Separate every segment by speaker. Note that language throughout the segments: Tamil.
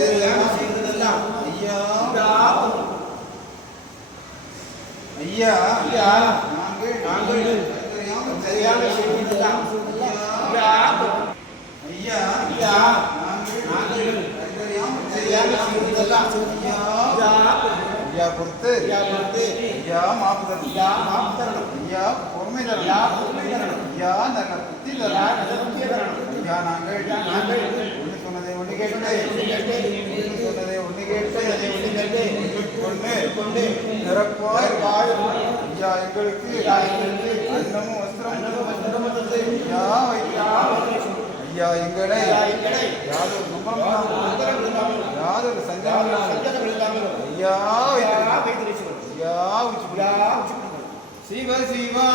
Speaker 1: அறிந்தறியாமல் செய்ததெல்லாம் ஐயா. ஐயா. ஐயா நாங்கள் நாங்கள் அறிந்தறியாமல் செய்ததெல்லாம் ஐயா. ஐயா. நாங்கள் நாங்கள் அறிந்தறியாமல் செய்ததெல்லாம் செய்ததெல்லாம் ஐயா. பொறுத்து ஐயா பொறுத்து. ஐயா மாப்பு தரணும் ஐயா மாப்பு தரணும் ஐயா பொறுமை தரணும் ஐயா பொறுமை தரணும் ஐயா நல்ல புத்தி தரணும் நல்ல புத்தி தரணும் ஐயா நாங்கள் நாங்கள் ஒன்று சொன்னதை ஒன்று கேட்டு சொன்னதை ஒன்று கேட்டு அதை ஒன்று கேட்டு கொண்டு கொண்டு நிரப்பாய் வாய் ஐயா எங்களுக்கு அன்னமும் வஸ்திரம் வஸ்திரம் ஐயா ஐயா எங்களை யாதொரு யாதொரு ஐயா ஐயா சிவ சிவா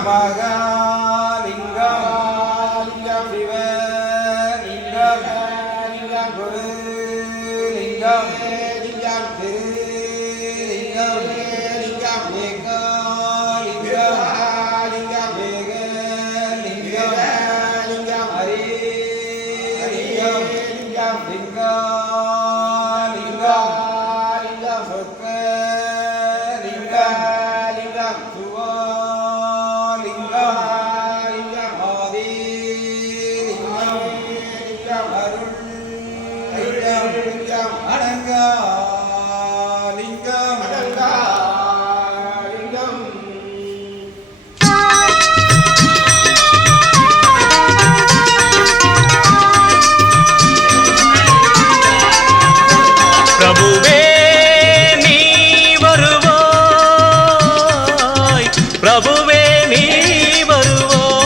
Speaker 1: மகாலிங்கம் சிவலிங்கம் குருலிங்கம்
Speaker 2: பிரபுவே நீ வருவாய். பிரபுவே நீ வருவாய்.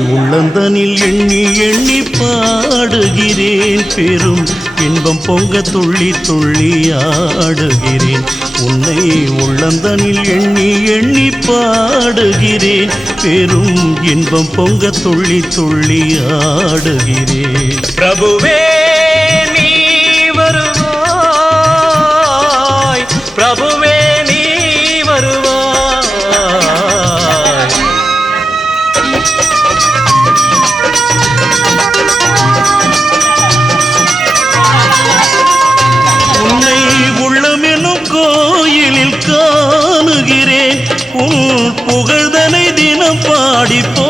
Speaker 3: உள்ளந்தனில் எண்ணி எண்ணி பாடுகிறேன். பெரும் இன்பம் பொங்க துள்ளி துள்ளி ஆடுகிறேன். உன்னை உள்ளந்தனில் எண்ணி எண்ணி பாடுகிறேன். பெரும் இன்பம் பொங்க துள்ளி துள்ளி ஆடுகிறேன்.
Speaker 2: பிரபுவே பிரபுவே நீ வருவாய்.
Speaker 3: உன்னை உள்ளம் உள்ளமெனும் கோயிலில் காணுகிறேன். உன் புகழ்தனை தினம் பாடிப்போ